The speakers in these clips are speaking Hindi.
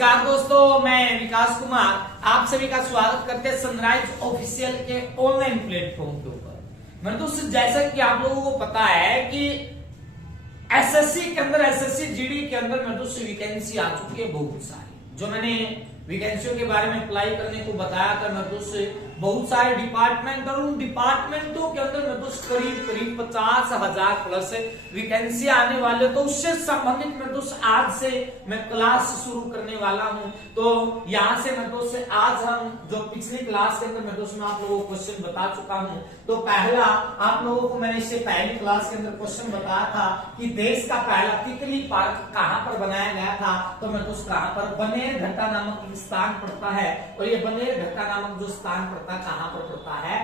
नमस्कार दोस्तों, मैं विकास कुमार आप सभी का स्वागत करते हैं सनराइज ऑफिशियल के ऑनलाइन प्लेटफॉर्म के ऊपर। मैं दोस्तों जैसा कि आप लोगों को पता है कि एसएससी के अंदर एसएससी जीडी के अंदर मैं दोस्तों वैकेंसी आ चुकी है बहुत सारी। जो मैंने वैकेंसियों के बारे में अप्लाई करने को बताया था मैं दोस्तों बहुत सारे डिपार्टमेंट और उन डिपार्टमेंटों के अंदर मैं दोस्तों करीब 50,000 प्लस वैकेंसी आने वाले, तो उससे संबंधित मैं दोस्तों आज से मैं क्लास शुरू करने वाला हूं। तो यहां से मैं दोस्तों आज हम जो पिछली क्लास के अंदर मैं दोस्तों आप लोगों को क्वेश्चन बता चुका हूं। तो पहला आप लोगों को मैंने इससे पहली क्लास के अंदर क्वेश्चन बताया था कि देश का पहला तितली पार्क कहां पर बनाया गया था। तो मैं दोस्तों कहां पर बनेर घट्टा नामक स्थान पड़ता है, और ये बनेर घट्टा नामक जो स्थान पड़ता है कहां पर पड़ता है,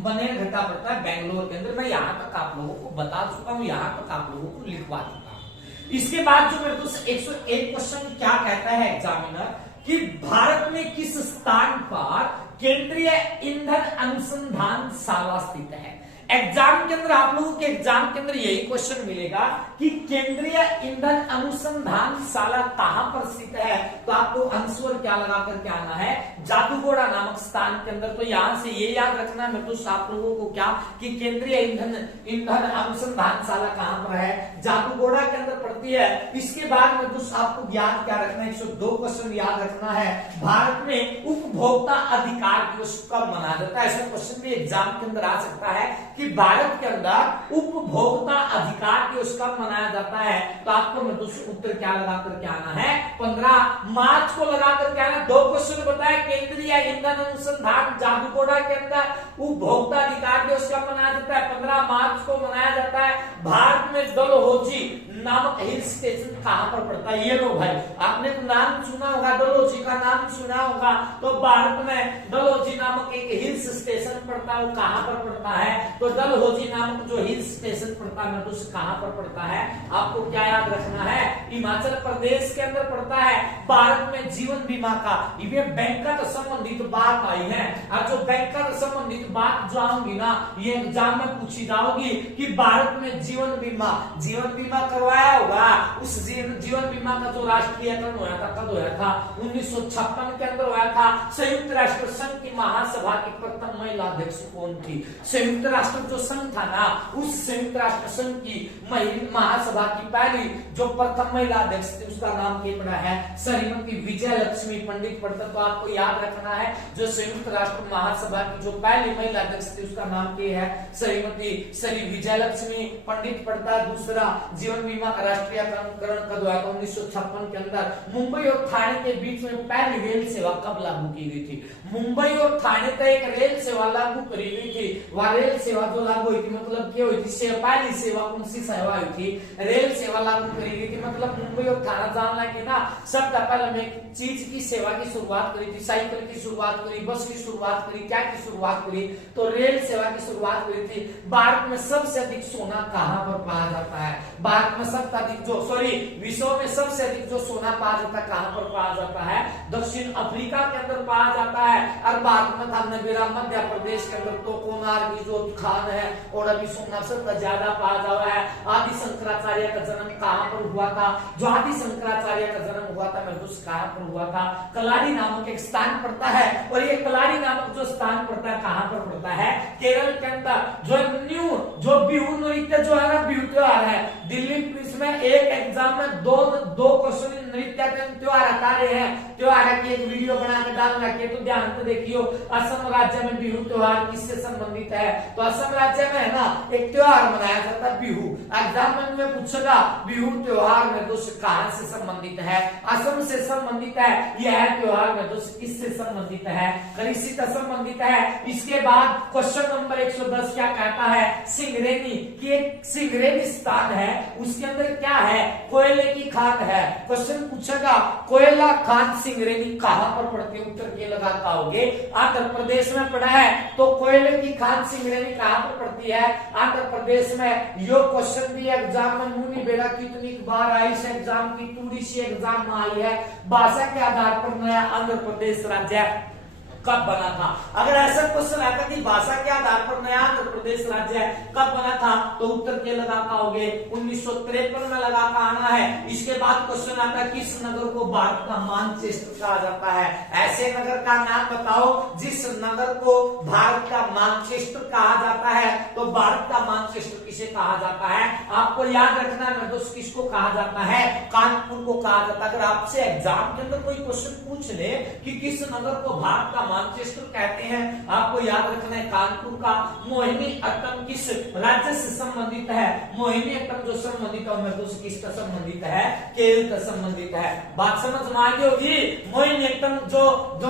बनेर घट्टा पड़ता है बेंगलोर के अंदर। मैं यहां तक आप लोगों को बता चुका हूं, यहां तक आप लोगों को लिखवा चुका हूं। इसके बाद जो मेरे दोस्त 101 क्वेश्चन क्या कहता है एग्जामिनर कि भारत में किस स्थान पर केंद्रीय ईंधन अनुसंधानशाला स्थित है। एग्जाम के अंदर आप लोगों के एग्जाम के अंदर यही क्वेश्चन मिलेगा कि केंद्रीय ईंधन अनुसंधानशाला कहां पर स्थित है। तो आपको आंसर क्या लगा करके आना है, जादूगोड़ा नामक स्थान के अंदर। तो यहां से ये याद रखना है तो आप लोगों को क्या कि केंद्रीय ईंधन अनुसंधानशाला कहां पर है, जादूगोड़ा के अंदर पड़ती है। इसके बाद में दोस्त आपको याद क्या रखना है, 102 क्वेश्चन याद रखना है। भारत में उपभोक्ता अधिकार दिवस कब मनाया जाता है। ऐसा क्वेश्चन भी एग्जाम के अंदर आ सकता है कि भारत के अंदर उपभोक्ता अधिकार दिवस कब मनाया जाता है। तो आपको मैं दोस्तों उत्तर क्या लगा करके आना है, 15 मार्च को लगा करके आना। 2 क्वेश्चन बताया, केंद्रीय ईंधन अनुसंधान जादूगोड़ा के अंदर उपभोक्ता अधिकार दिवस कब मनाया जाता है, 15 मार्च को मनाया जाता है। भारत में डलहौजी नामक हिल स्टेशन कहां पर पड़ता है। ये लो भाई, आपने नाम सुना होगा, डलहौजी का नाम सुना होगा। तो भारत में डलहौजी नामक एक हिल स्टेशन पड़ता है, वो कहां पर पड़ता है। तो डलहौजी नामक जो हिल स्टेशन पड़ता है तो कहां पर पड़ता है, आपको क्या याद रखना है, हिमाचल प्रदेश के अंदर पड़ता है। भारत में जीवन बीमा का ये बैंक का संबंधित बात आई है, और जो बैंक का संबंधित बात जो आऊंगी ना ये एग्जाम में पूछी जाओगी कि भारत में जीवन बीमा करवाया होगा। उस जीवन बीमा का जो राष्ट्रीयकरण हुआ था कब हुआ था, 1956 के अंदर हुआ था। संयुक्त राष्ट्र संघ की महासभा की प्रथम महिला अध्यक्ष कौन थी। संयुक्त राष्ट्र जो संघ था ना, उस संयुक्त राष्ट्र संघ की महासभा की पहली जो प्रथम महिला अध्यक्ष थी उसका नाम क्या पड़ा है, श्रीमती विजय लक्ष्मी पंडित पड़ता। तो आपको याद रखना है जो संयुक्त राष्ट्र महासभा की जो पहली महिला अध्यक्ष थी उसका नाम क्या है, श्री विजय लक्ष्मी पंडित पड़ता। दूसरा जीवन बीमा का राष्ट्रीयकरण कब हुआ था, 1956 के अंदर। मुंबई और थाने के बीच में पहली रेल सेवा कब लागू की गई थी। मुंबई और थाने तक एक रेल सेवा लागू करी गई थी। वह रेल सेवा जो लागू हुई थी मतलब क्या हुई थी, पहली सेवा कौन सी सेवा हुई थी, रेल सेवा लागू करी गई थी। मतलब मुंबई और थाना जानना कि ना सबसे पहले हमने चीज की सेवा की शुरुआत करी थी, साइकिल की शुरुआत करी, बस की शुरुआत करी, क्या की शुरुआत करी, तो रेल सेवा की शुरुआत करी थी। भारत में सबसे अधिक सोना कहां पर पाया जाता है, भारत में सबसे अधिक विश्व में सबसे अधिक जो सोना पाया जाता है कहां पर पाया जाता है, दक्षिण अफ्रीका के अंदर पाया जाता है। और भारत में था नगरा मध्य प्रदेश के अंदर तो कोनार की जो खान है और अभी सोना सबसे ज्यादा पाया जा रहा है। आदि शंकराचार्य का जन्म कहां पर हुआ था, जो आदि शंकराचार्य का जन्म हुआ था मैं कहां पर हुआ था, कलारी नामक एक स्थान पड़ता है। और ये कलारी नामक जो स्थान पड़ता है कहां पर पड़ता है, केरल के अंदर। जो बिहू नृत्य जो है ना, बिहू त्योहार है, दिल्ली पुलिस में एक एग्जाम में दो क्वेश्चन नृत्य त्योहार हटा रहे हैं। त्योहार की एक वीडियो बना के डाल रखी है, तो ध्यान से देखियो। असम राज्य में बिहू त्योहार किससे संबंधित है, तो असम राज्य में है ना एक त्योहार मनाया जाता है बिहू। एग्जाम में पूछेगा बिहू त्योहार में दोस्त कहां से संबंधित है, असम से संबंधित है। यह त्योहार में दोस्त किससे संबंधित है, कृषि से संबंधित है। इसके बाद क्वेश्चन नंबर 110 क्या कहता है, सिंगरेनी की एक सिंगरेनी स्थान है, उसके अंदर क्या है, कोयले की खान है। क्वेश्चन पूछेगा कोयला खान सिंगरेनी कहां पर पड़ती है, उत्तर के लगाता होगे आंध्र प्रदेश में पड़ा है। तो कोयले की खान सिंगरेनी कहां पर पड़ती है, आंध्र प्रदेश में। यो क्वेश्चन भी एग्जाम में मुनि बेड़ा कितनी बार आई इस एग्जाम की, थोड़ी सी एग्जाम में आई है। भाषा के आधार पर नया आंध्र प्रदेश राज्य कब बना था। अगर ऐसा क्वेश्चन आता कि भाषा के आधार पर नया आंध्र प्रदेश राज्य है कब बना था, तो उत्तर के लगा का हो गए 1953 में लगा का आना है। इसके बाद क्वेश्चन आता है किस नगर को भारत का मानचेस्टर कहा जाता है। ऐसे नगर का नाम बताओ जिस नगर को भारत का मानचेस्टर कहा जाता है। तो भारत का मानचेस्टर किसे कहा जाता है, आपको याद रखना है दोस्त, किसको कहा जाता है, कानपुर को कहा जाता है। अगर आपसे एग्जाम के अंदर कोई क्वेश्चन पूछ ले कि किस नगर को भारत का मानचेस्टर कहते हैं, आपको याद रखना है कानपुर का। मोहिनीअट्टम किस राज्य से संबंधित है, मोहिनीअट्टम जो संबंधित है दोस्त किसका संबंधित है, केरल का संबंधित है। बात समझ में आ गई होगी। मोहिनीअट्टम जो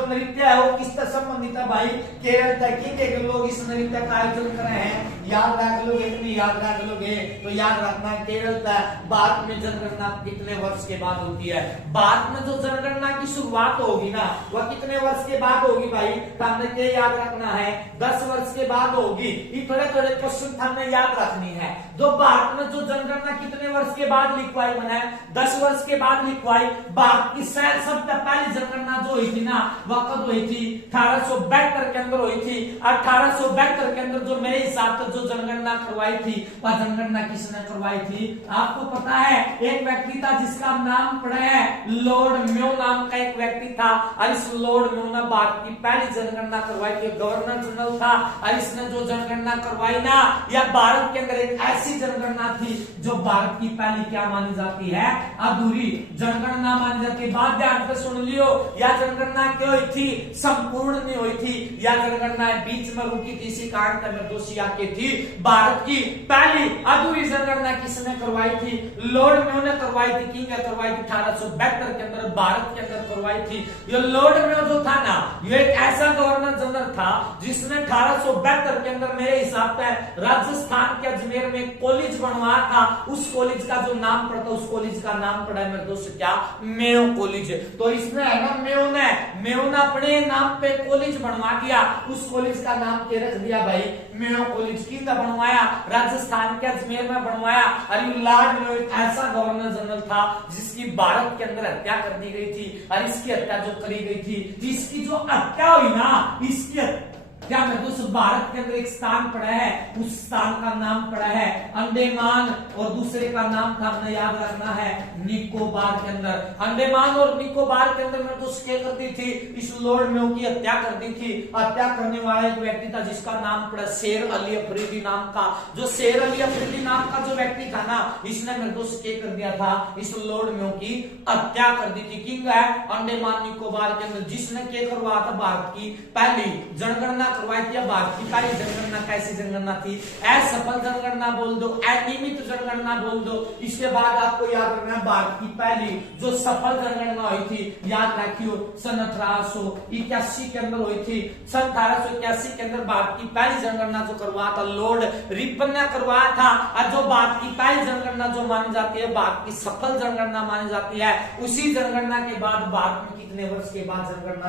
नृत्य है वो किसका संबंधित है भाई, केरल तक के लोग इस नृत्य का आयोजन कर रहे हैं। याद रख लोगे, इतनी याद रख लोगे तो याद रखना है केरल तक। भारत में जनगणना कितने वर्ष के बाद होती है, भारत में जो जनगणना की शुरुआत होगी ना वह कितने वर्ष के बाद होगी भाई, तो हमने याद रखना है 10 वर्ष के बाद होगी। ये थोड़े थोड़े क्वेश्चन हमने याद रखनी है। जो भारत में जो जनगणना कितने वर्ष के बाद लिखवाई बना है, 10 वर्ष के बाद लिखवाई। भारत की सबसे पहली जनगणना जो हुई थी ना वह कब हुई थी, 1872 के अंदर हुई थी। 1872 के अंदर जो मेरे हिसाब से जो जनगणना करवाई थी वह जनगणना किसने करवाई थी, आपको पता है। एक व्यक्ति था जिसका नाम पड़ा है लॉर्ड मेयो नाम का एक व्यक्ति था, और इस लॉर्ड मेयो ने भारत की पहली जनगणना करवाई थी। गवर्नर जनरल था और इसने जो जनगणना करवाई ना, यह भारत के अंदर एक ऐसी जनगणना थी जो भारत की पहली क्या मानी जाती है, अधूरी जनगणना मानी जाती है। बात ध्यान से सुन लियो, यह जनगणना क्यों हुई थी, संपूर्ण नहीं हुई थी। यह जनगणना बीच में रुकी थी, इसी कारण दोषिया की थी। भारत की पहली अधूरी जनगणना किसने करवाई थी, लॉर्ड मेयो ने करवाई थी। किंग ने करवाई थी 1872 के अंदर, भारत के अंदर करवाई थी। ये लॉर्ड मेयो जो था ना, ये एक ऐसा गवर्नर जनरल था जिसने 1872 के अंदर मेरे हिसाब से राजस्थान के अजमेर में कॉलेज बनवाया था। उस कॉलेज का जो नाम पड़ता, उस कॉलेज का नाम पड़ा है मेरे दोस्त क्या, मेयो कॉलेज। तो इसमें है ना मेयो ने अपने नाम पे कॉलेज बनवा दिया। उस कॉलेज का नाम क्या रख दिया भाई, मेयो कॉलेज। किंग ने बनवाया, राजस्थान के अजमेर में बनवाया। और लॉर्ड मेयो एक ऐसा गवर्नर जनरल था जिसकी भारत के अंदर हत्या कर दी गई थी। और इसकी हत्या जो करी गई थी, इसकी जो हत्या हुई ना, इसकी क्या मैं दोस्तों भारत के अंदर एक स्थान पड़ा है, उस स्थान का नाम पड़ा है अंडमान, और दूसरे का नाम था हमने याद रखना है निकोबार के अंदर। अंडमान और निकोबार के अंदर मैं दोस्त क्या कर दी थी, इस लॉर्ड मेयो की हत्या कर दी थी। हत्या करने वाला एक व्यक्ति था जिसका नाम पड़ा शेर अली अफरीदी नाम का। जो शेर अली अफरीदी नाम का जो व्यक्ति था ना, इसने मेरे दोस्त क्या कर दिया था, इस लॉर्ड मेयो की हत्या कर दी थी। किंग है अंडमान निकोबार के अंदर, जिसने क्या करवाया था, भारत की पहली जनगणना करवाई थी। भारत की पहली जनगणना कैसी जनगणना थी, असफल जनगणना बोल दो, अनियमित जनगणना बोल दो। इसके बाद आपको याद रखना है भारत की पहली जो सफल जनगणना हुई थी, याद रखियो सन 1881 के अंदर हुई थी। सन 1881 के अंदर भारत की पहली जनगणना जो करवाया था लॉर्ड रिपन ने करवाया था। और जो भारत की पहली जनगणना जो मानी जाती है, भारत की सफल जनगणना मानी जाती है। उसी जनगणना के बाद भारत में कितने वर्ष के बाद जनगणना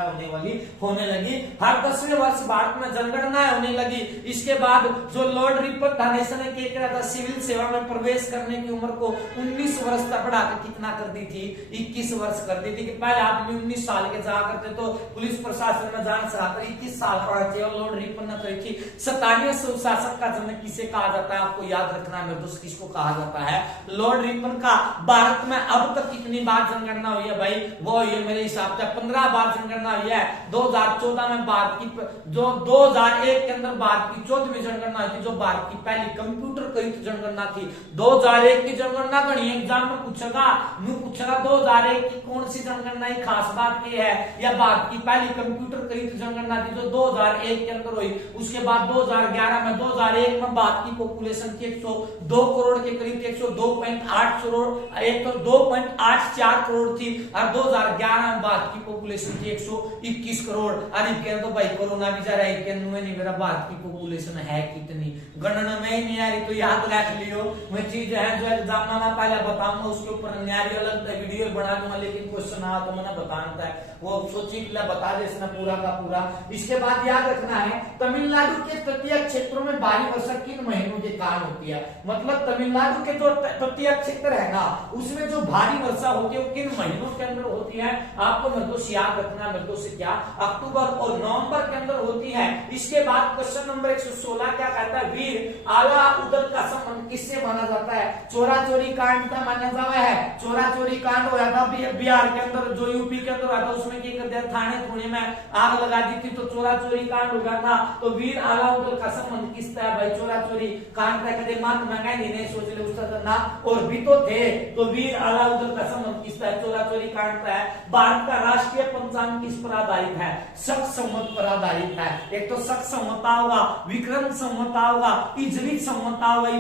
होने लगी, हर 10वें वर्ष भारत में जनगणना होने लगी। इसके बाद जो लॉर्ड रिपन था, इसने क्या किया था, सिविल सेवा में प्रवेश करने की उम्र को 19 वर्ष तक बढ़ाकर कितना कर दी थी, 21 वर्ष कर दी थी। कि पहले आदमी 19 साल के जाया करते तो पुलिस प्रशासन में जान सका 21 साल पड़ा चाहिए, और लॉर्ड रिपन ने कही थी। 27वें सुशासन का जनक किसे कहा जाता है, आपको याद रखना है मेरे दोस्त, किसको कहा जाता है, लॉर्ड रिपन का। भारत में अब तक कितनी बार जनगणना हुई है भाई, वो ये मेरे हिसाब से 15 बार जनगणना हुई है। 2014 में भारत की जो 2001 के अंदर भारत की 14वीं जनगणना हुई थी, जो भारत की पहली कंप्यूटर करित जनगणना थी। 2001 की जनगणना गणी एग्जाम में पूछेगा 2001 की कौन सी जनगणना की खास बात ये है, या भारत की पहली कंप्यूटर करित जनगणना थी जो 2001 के अंदर हुई। उसके बाद 2011 में 2001 में भारत की पॉपुलेशन थी 102 करोड़ के करीब, 102.8 करोड़, 102.84 करोड़ थी। और 2011 में भारत की पॉपुलेशन थी 121 करोड़। अरे तो भाई कोरोना भी जा रहा है, 91 नहीं, मेरा भारत की पॉपुलेशन है कितनी, गणना में ही नहीं आ रही तो याद रख लियो। मैं चीज है जो एग्जाम में मैं पहले बताऊंगा, उसके ऊपर न्यारी अलग वीडियो बना दूंगा, लेकिन क्वेश्चन आ तो मैंने बताना है वो सोची बता दे इसने पूरा का पूरा। इसके बाद याद रखना है तमिलनाडु के तटीय क्षेत्रों में भारी वर्षा किन महीनों के कारण होती है, मतलब तमिलनाडु के जो तटीय क्षेत्र है ना उसमें जो भारी वर्षा होती है वो किन महीनों के अंदर होती है, आपको निर्दोष याद रखना। निर्दोष क्या, अक्टूबर और नवंबर के अंदर होती है। इसके बाद क्वेश्चन नंबर 116 क्या कहता है, वीर आला उदल का संबंध किससे माना जाता है, चोरा चोरी कांड का माना जाता है। चोरा चोरी कांड हो जाता बिहार के अंदर, जो यूपी के अंदर आता उसमें क्या कर दिया, थाने थोड़े में आग लगा दी थी तो चोरा चोरी कांड हो गया था। तो वीर आला उदल का संबंध किसका है भाई, चोरा चोरी कांड का कहते मात्र महंगाई नहीं सोच ले उसका ना और भी तो थे, तो वीर आला उदल का संबंध किसका है, चोरा चोरी कांड का है। भारत का राष्ट्रीय पंचांग किस पर आधारित है, शक संवत पर आधारित है। एक तो शक संवता होगा, विक्रम संवता होगा, इजरी संवता होगा,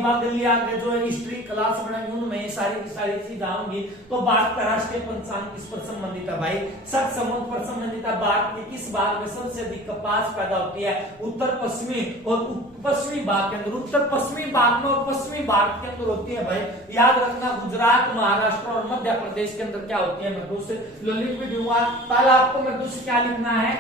जो हिस्ट्री क्लास बनाएंगे उनमें सारी की सारी चीज आऊंगी। तो भारत का राष्ट्रीय पंचांग किस पर संबंधित है भाई, शक संवत पर संबंधित है। भारत के किस भाग में सबसे अधिक कपास पैदा होती है, उत्तर पश्चिमी और पश्चिमी भाग के अंदर, उत्तर पश्चिमी भाग में और पश्चिमी भाग के अंदर होती है भाई। याद रखना गुजरात, महाराष्ट्र और मध्य प्रदेश के अंदर क्या होती है, मैं दूसरे लिख भी दूंगा। पहला आपको मैं दूसरे क्या लिखना है,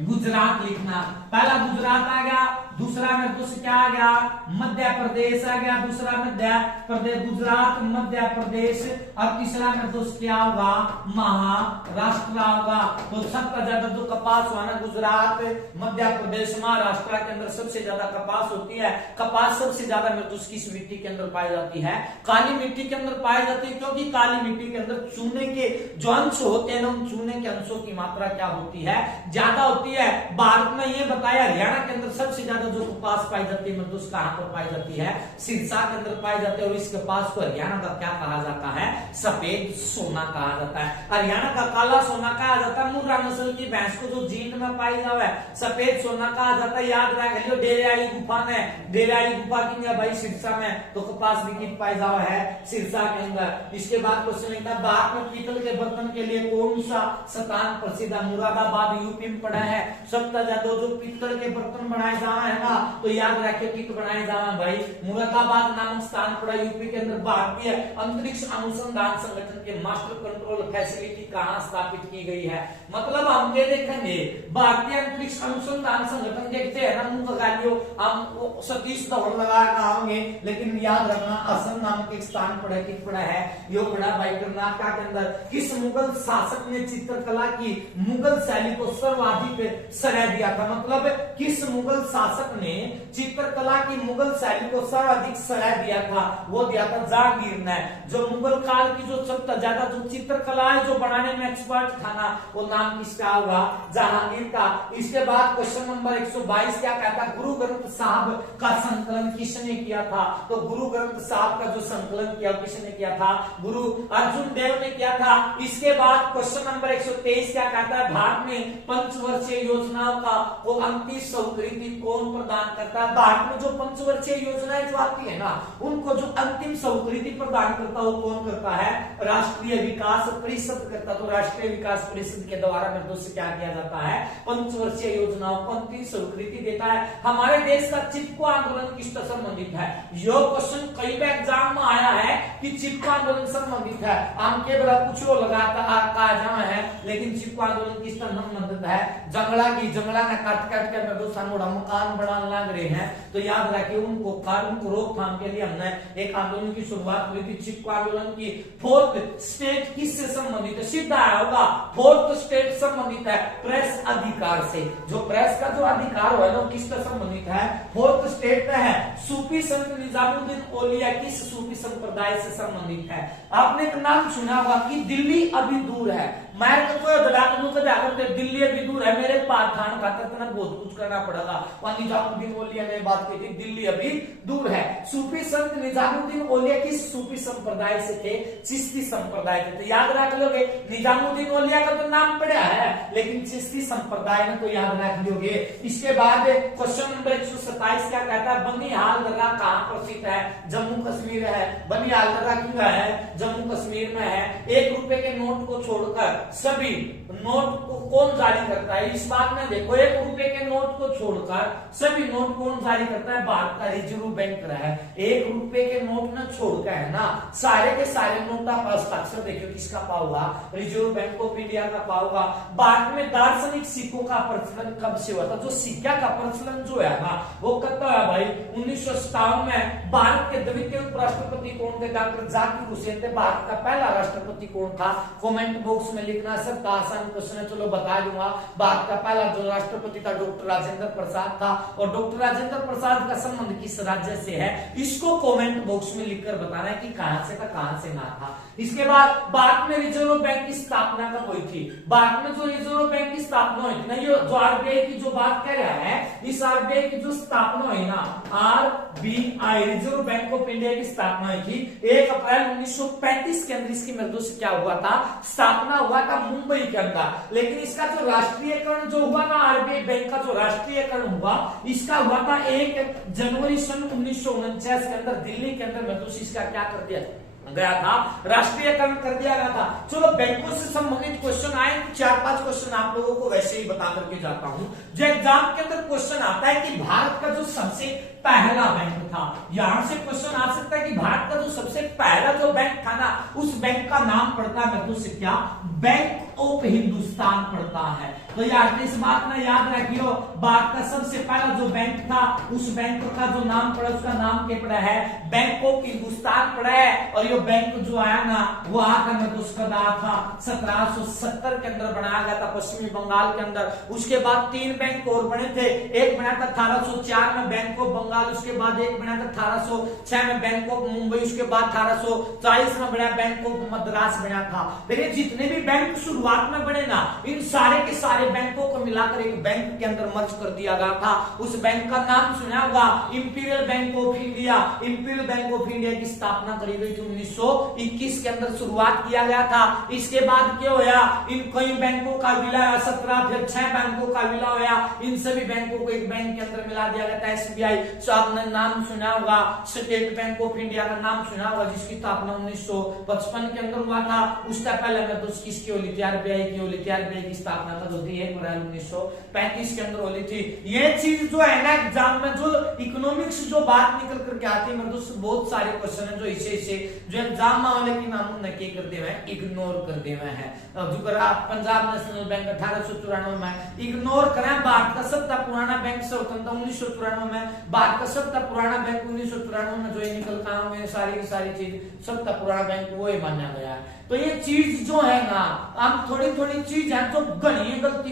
गुजरात लिखना। पहला गुजरात आ गया, दूसरा में दूसरा क्या आ गया, मध्य प्रदेश आ गया, दूसरा मध्य प्रदेश, गुजरात मध्य प्रदेश, और तीसरा में दोस्त क्या होगा, महाराष्ट्र होगा। तो सबका ज्यादा जो कपास हुआ ना गुजरात, मध्य प्रदेश, महाराष्ट्र के अंदर सबसे ज्यादा कपास होती है। कपास सबसे ज्यादा मृदुस किस मिट्टी के अंदर पाई जाती है, काली मिट्टी के अंदर पाई जाती है, क्योंकि काली मिट्टी के अंदर चूने के जो अंश होते हैं ना उन चूने के अंशों की मात्रा क्या होती है, ज्यादा होती है। भारत में ये बताया हरियाणा के अंदर सबसे ज्यादा जो कपास पाई जाती है मृदुस कहां पर पाई जाती है, सिरसा के अंदर पाई जाती है। और इस कपास को हरियाणा का क्या कहा जाता है, सफेद सोना कहा जाता है। हरियाणा का काला सोना कहा जाता है। मुर्रा नस्ल की भैंस को जो जींद में पाई जावे सफेद सोना कहा जाता है। याद रख लियो, डेरेवाली गुफा में, डेरेवाली गुफा की भाई सिरसा में, तो कपास भी कित पाई जावा है, सिरसा के अंदर। इसके बाद क्वेश्चन लिखना, भारत में पीतल के बर्तन के लिए कौन सा स्थान प्रसिद्ध है, मुरादाबाद यूपी में पड़ा है। सबसे ज्यादा जो पीतल के बर्तन बनाए जा है ना, तो याद रखिए कित बनाए जा भाई, मुरादाबाद नामक स्थान पड़ा यूपी के अंदर। भारतीय अंतरिक्ष अनुसंधान संगठन के मास्टर कंट्रोल फैसिलिटी कहां स्थापित की गई है, मतलब हम ये देखेंगे भारतीय अंतरिक्ष अनुसंधान संगठन देखते हैं ना, मुंह लगा लियो हम सतीश धवन लगा आएंगे, लेकिन याद रखना असम नामक एक स्थान पड़ा, कित पड़ा है, यो पड़ा भाई कर्नाटक के अंदर। किस मुगल शासक ने चित्रकला की मुगल शैली को सर्वाधिक श्रेय दिया था, मतलब किस मुगल शासक ने चित्रकला की मुगल शैली को सर्वाधिक श्रेय दिया था, वो दिया था जहांगीर ने। जो मुगल काल की जो सबसे ज्यादा जो चित्रकला है जो बनाने में एक्सपर्ट था ना, वो नाम किसका होगा, जहांगीर का। इसके बाद क्वेश्चन नंबर 122 क्या कहता है, गुरु ग्रंथ साहब का संकलन किसने किया था, तो गुरु ग्रंथ साहब का जो संकलन किया किसने किया था, गुरु अर्जुन देव ने किया था। इसके बाद क्वेश्चन नंबर 123 क्या कहता है, भारत में पंचवर्षीय योजनाओं का वो अंतिम स्वीकृति कौन प्रदान करता है। भारत में जो पंचवर्षीय योजनाएं जो आती है ना, उनको जो अंतिम स्वीकृति प्रदान करता है वो कौन करता है, राष्ट्रीय विकास परिषद करता। तो राष्ट्रीय विकास परिषद के द्वारा मृदुस क्या किया जाता है, पंचवर्षीय योजनाओं को अंतिम स्वीकृति देता है। हमारे देश का चिपको आंदोलन किससे संबंधित है, यो क्वेश्चन कई बार एग्जाम में आया है कि चिपको आंदोलन संबंधित है। हम केवल कुछ लगाता है, लेकिन चिपको आंदोलन किससे संबंधित है, जंगला की, जंगला ने काट काट कर मकान बनाने लग रहे हैं, तो याद रखिए उनको रोकथाम के लिए हमने एक आंदोलन की शुरुआत हुई थी, चिपको आंदोलन की। फोर्थ स्टेट किससे संबंधित है, सीधा होगा फोर्थ स्टेट संबंधित है प्रेस अधिकार से। जो प्रेस का जो अधिकार है वो किससे संबंधित है, फोर्थ स्टेट है। सूफी संत निजामुद्दीन औलिया किस सूफी संप्रदाय से संबंधित है, आपने एक नाम सुना होगा कि दिल्ली अभी दूर है। मैं दिल्ली अभी दूर है, मेरे पाठान खातर तो बहुत कुछ करना पड़ेगा। निजामुद्दीन औलिया ने बात की थी दिल्ली अभी दूर है। सूफी संत निजामुद्दीन औलिया किस सूफी संप्रदाय से थे, चिश्ती संप्रदाय थे। तो याद रख लोगे, निजामुद्दीन औलिया का तो नाम पड़ा है, लेकिन चिश्ती संप्रदाय में तो याद रख लोगे। इसके बाद क्वेश्चन नंबर 127 क्या कहता है, बनिहाल दर्गाह कहां प्रसिद्ध है, जम्मू कश्मीर है। बनिहाल दर्गाह क्यों है, जम्मू कश्मीर में है। 1 रुपए के नोट को छोड़कर सभी नोट को कौन जारी करता है? इस बात में देखो, 1 रुपए के नोट को छोड़कर सभी नोट कौन जारी करता है? भारत का रिजर्व बैंक रहा है। 1 रुपए के नोट न छोड़कर है ना, सारे के सारे नोट का हस्ताक्षर देखियो किसका पाओगा? रिजर्व बैंक ऑफ इंडिया का पाओगा। भारत में दार्शनिक सिक्कों का प्रचलन कब से हुआ था? जो सिक्का का प्रचलन जो है ना, वो कब है भाई? 1957 में। भारत के द्वितीय उपराष्ट्रपति कौन थे? डॉक्टर जाकिर हुसैन थे। भारत का पहला राष्ट्रपति कौन था? कमेंट बॉक्स में लिखना। सबका आसान क्वेश्चन है, चलो बता दूंगा। भारत का पहला जो राष्ट्रपति था डॉक्टर राजेंद्र प्रसाद था। और डॉक्टर राजेंद्र प्रसाद का संबंध किस राज्य से है, इसको कमेंट बॉक्स में लिखकर बताना है कि कहां से था, कहां से ना था। इसके बाद भारत में रिजर्व बैंक की स्थापना कब हुई थी? भारत में जो रिजर्व बैंक की स्थापना हुई थी ना, ये जो आरबीआई की जो बात कर रहा है, इस आरबीआई की जो स्थापना हुई ना, RBI reserve bank of India की स्थापना हुई थी 1 अप्रैल 1935 के अंदर। इसकी मृत्यु से क्या हुआ था? स्थापना हुआ था मुंबई के अंदर। लेकिन इसका जो राष्ट्रीयकरण जो हुआ ना, आरबीआई बैंक का जो राष्ट्रीयकरण हुआ, इसका हुआ था 1 जनवरी सन 1949 के अंदर, दिल्ली के अंदर। मृत्यु इसका क्या कर दिया गया था? राष्ट्रीयकरण कर दिया गया था। चलो बैंकों से संबंधित क्वेश्चन आए, 4-5 क्वेश्चन आप लोगों को वैसे ही बता करके जाता हूं। जो एग्जाम के अंदर क्वेश्चन आता है कि भारत का जो सबसे पहला बैंक था, यहां से क्वेश्चन आ सकता है कि भारत का जो सबसे पहला जो बैंक था ना, उस बैंक का नाम पड़ता है मृदु से क्या? बैंक ऑफ हिंदुस्तान पड़ता है। तो यार इस बात में याद रखियो, भारत का सबसे पहला जो बैंक था, उस बैंक का जो नाम पड़ा, उसका नाम क्या पड़ा है? बैंक ऑफ हिंदुस्तान पड़ा है। और ये बैंक जो आया ना, वो आकर मृदु था 1770 के अंदर बनाया गया था, पश्चिमी बंगाल के अंदर। उसके बाद 3 बैंक और बने थे। एक बना था 1804 में बैंक ऑफ बंगाल, उसके बाद एक बना था 1806 में बैंक ऑफ मुंबई, उसके बाद 1840 में बना बैंक ऑफ मद्रास बना था। फिर ये जितने भी बैंक शुरुआत में बने ना, इन सारे के सारे बैंकों को मिलाकर एक बैंक के अंदर मर्ज कर दिया गया था। उस बैंक का नाम सुना होगा, imperial bank of India. Imperial bank of India की स्थापना करी गई थी 1921 के अंदर, शुरुआत किया गया था। इसके बाद क्या होया? इन कई बैंकों का विलय, 17 फिर 6 बैंकों का विलय होया। इन सभी बैंकों को एक बैंक के अंदर मिला दिया गया था, एसबीआई। आपने नाम सुना होगा, स्टेट बैंक ऑफ इंडिया का नाम सुना होगा, जिसकी स्थापना 1955 के अंदर हुआ था। उसका पहले में तो किसकी होली थी? आरबीआई की होली थी। आरबीआई की स्थापना तो 1 अप्रैल 1935 के अंदर होली थी। ये चीज जो है ना, एग्जाम में जो इकोनॉमिक्स जो बात निकल करके आती है, मतलब बहुत सारे क्वेश्चन है जो इसे जो एग्जाम में वाले की नाम नक्की कर दे हुए, इग्नोर कर दे हुए हैं। पंजाब नेशनल बैंक 1894 में इग्नोर करें। भारत का सबसे पुराना बैंक स्वतंत्रता 1994 में। भारत का सबसे पुराना बैंक 1994 में जो निकल काम में सारी की सारी चीज सबसे पुराना बैंक वो ही माना गया है। तो ये चीज जो है ना, हम थोड़ी थोड़ी चीज है जो घनी गलती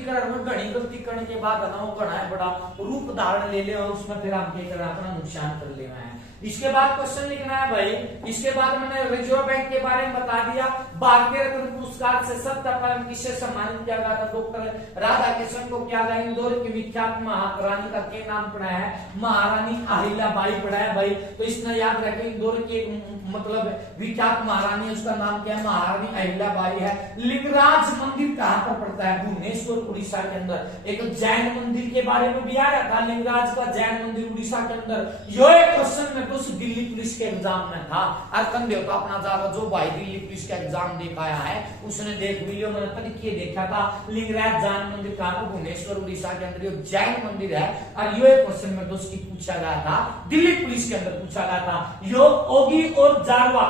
करने के बाद ना वो घना बड़ा रूप धारण ले ले, और उसमें फिर हम क्या करना, अपना नुकसान कर ले हैं। इसके बाद क्वेश्चन लिखना है भाई। इसके बाद मैंने रिजर्व बैंक के बारे में बता दिया। भारतीय रत्न पुरस्कार से सप्ताह किसे सम्मानित किया गया था? डॉक्टर राधा किशन को किया गया। इंदौर की विख्यात महारानी का क्या नाम पड़ा है? महारानी अहिल्याबाई पड़ा है भाई। तो इसने याद रखे, इंदौर की एक मतलब विख्यात महारानी, उसका नाम क्या है? महारानी अहिल्याबाई है। लिंगराज मंदिर कहां पर पड़ता है? भुवनेश्वर उड़ीसा के अंदर। एक जैन मंदिर के बारे में भी आया था, लिंगराज का जैन मंदिर उड़ीसा के अंदर। ये क्वेश्चन में कुछ दिल्ली पुलिस के एग्जाम में था। अरकन देवता अपना ज्यादा जो भाई दिल्ली पुलिस का एग्जाम देखा है, उसने देख वीडियो में तरीके देखा था। लिंगराज जैन मंदिर कहां पर? भुवनेश्वर उड़ीसा के अंदर। ये जैन मंदिर है। और ये क्वेश्चन में दोस्त की पूछा गया था, दिल्ली पुलिस के अंदर पूछा गया था। यो ओगी और जारवा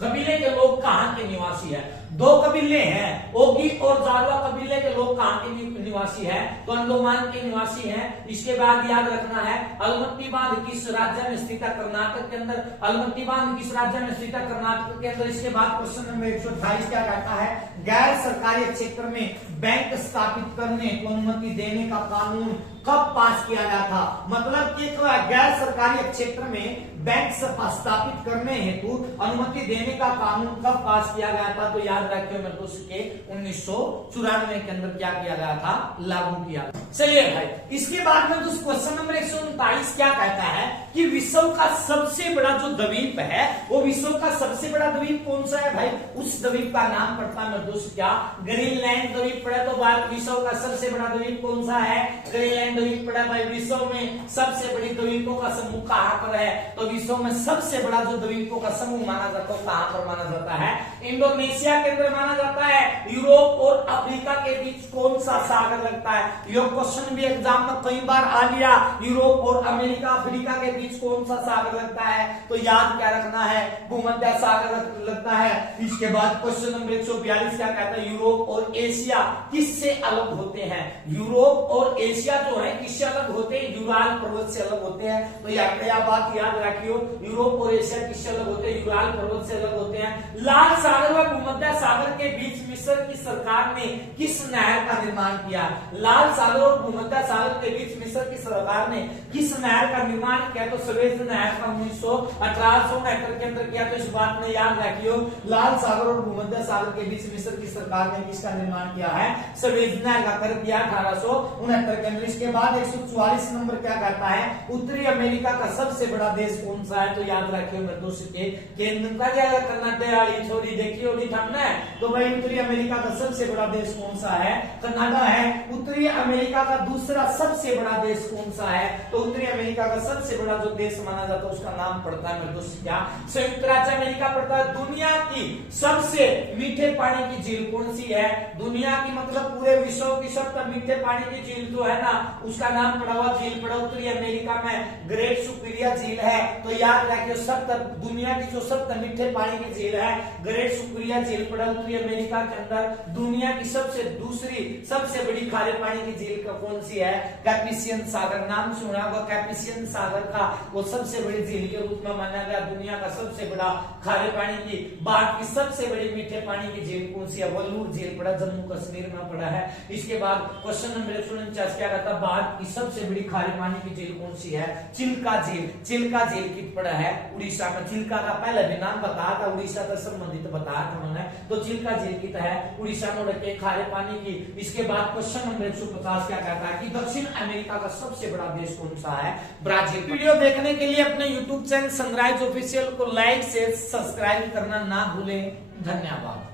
कबीले के लोग कहां के निवासी है? 2 कबीले हैं, ओगी और जारवा कबीले के लोग कहां के निवासी है? तो अंडोमान के निवासी हैं। इसके बाद याद रखना है, अलमट्टी बांध किस राज्य में स्थित है? कर्नाटक के अंदर। अलमट्टी बांध किस राज्य में स्थित है? कर्नाटक के अंदर। इसके बाद क्वेश्चन नंबर 128 क्या कहता है? गैर सरकारी क्षेत्र में बैंक स्थापित करने को अनुमति देने का कानून कब पास किया गया था? मतलब कि गैर सरकारी क्षेत्र में बैंक स्थापित करने हेतु अनुमति देने का कानून कब पास किया गया था? तो याद रखिए मैं दोस्त के 1994 के अंदर क्या किया गया था? लागू किया। चलिए भाई, इसके बाद में दोस्त क्वेश्चन नंबर 139 क्या कहता है कि विश्व का सबसे बड़ा जो द्वीप है, वो विश्व का सबसे बड़ा द्वीप कौन सा है भाई? उस द्वीप का नाम पड़ता है दोस्त क्या? ग्रीनलैंड द्वीप पड़ा। तो भारत विश्व का सबसे बड़ा द्वीप कौन सा है? ग्रीनलैंड द्वीप पड़ा भाई। विश्व में सबसे बड़ी द्वीपों का समूह कहां पर है? तो विश्व में सबसे बड़ा जो द्वीपों का समूह माना जाता है कहां पर माना जाता है? इंडोनेशिया के अंदर माना जाता है। यूरोप और अफ्रीका के बीच कौन सा सागर लगता है? यह क्वेश्चन भी एग्जाम में कई बार आ लिया। यूरोप और अमेरिका अफ्रीका के बीच कौन सा सागर लगता है? तो याद क्या रखना है? भूमध्य सागर लगता है। इसके बाद क्वेश्चन नंबर 142 क्या कहता है? यूरोप और एशिया किससे अलग होते हैं? यूरोप और एशिया जो है किससे अलग होते हैं? यूराल पर्वत से अलग होते हैं। तो यह बात याद रखियो, यूरोप और एशिया किससे अलग होते हैं? यूराल पर्वत से अलग होते हैं। लाल सागर व भूमध्य सागर के बीच मिस्र की सरकार ने किस नहर का निर्माण किया? लाल सागर और भूमध्य सागर के बीच मिस्र की सरकार ने किस नहर का निर्माण किया? तो सुएज नहर का 1869 के अंदर किया। तो इस बात में याद रखियो, लाल सागर और भूमध्य सागर के बीच मिस्र की सरकार ने किसका निर्माण किया है? सुएज नहर का कर दिया 1869 के अंदर। इसके बाद 144 नंबर क्या कहता है? उत्तरी अमेरिका का सबसे बड़ा देश कौन सा है? तो याद रखियो मेरे दोस्त के केंद्र का क्या करना तैयारी छोड़ी देखियो लिखना है। तो भाई उत्तरी अमेरिका का सबसे बड़ा देश कौन सा है? कनाडा है। उत्तरी अमेरिका का दूसरा सबसे बड़ा देश कौन सा है? तो उत्तरी अमेरिका का सबसे बड़ा जो देश माना जाता है उसका नाम पड़ता है मेरे दोस्त क्या? संयुक्त राज्य अमेरिका पड़ता है। दुनिया की सबसे मीठे पानी की झील कौन सी है? दुनिया की मतलब पूरे विश्व की सबसे मीठे पानी की झील जो है ना उसका नाम पड़ा हुआ झील पड़ा उत्तरी अमेरिका में ग्रेट सुपीरियर झील है। तो याद रखिए दुनिया की जो सबसे मीठे पानी की झील है ग्रेट सुपीरियर झील पड़ा उत्तरी अमेरिका के अंदर। दुनिया की दूसरी सबसे बड़ी खारे पानी की झील का कौन सी है? कैप्रिसियन सागर। नाम सुना होगा कैप्रिसियन सागर का, वो सबसे बड़ी झील के रूप में माना गया दुनिया का सबसे बड़ा खारे पानी की। भारत की सबसे बड़ी मीठे पानी की झील कौन सी है? वल्लूर झील पड़ा जम्मू कश्मीर में पड़ा है। इसके बाद क्वेश्चन नंबर 149 क्या कहता है? भारत की सबसे बड़ी खारे पानी की झील कौन सी है? चिल्का झील। चिल्का झील की पड़ा है उड़ीसा में। चिल्का का पहले भी नाम बताया था, उड़ीसा से संबंधित बताया था मैंने। तो चिल्का झील की है उड़ीसा में रखे खारे पानी की। इसके बाद क्वेश्चन नंबर 150 क्या कहता है कि दक्षिण अमेरिका का सबसे बड़ा देश कौन सा है? ब्राजील। वीडियो देखने के लिए अपने यूट्यूब चैनल सनराइज ऑफिशियल को लाइक शेयर सब्सक्राइब करना ना भूलें। धन्यवाद।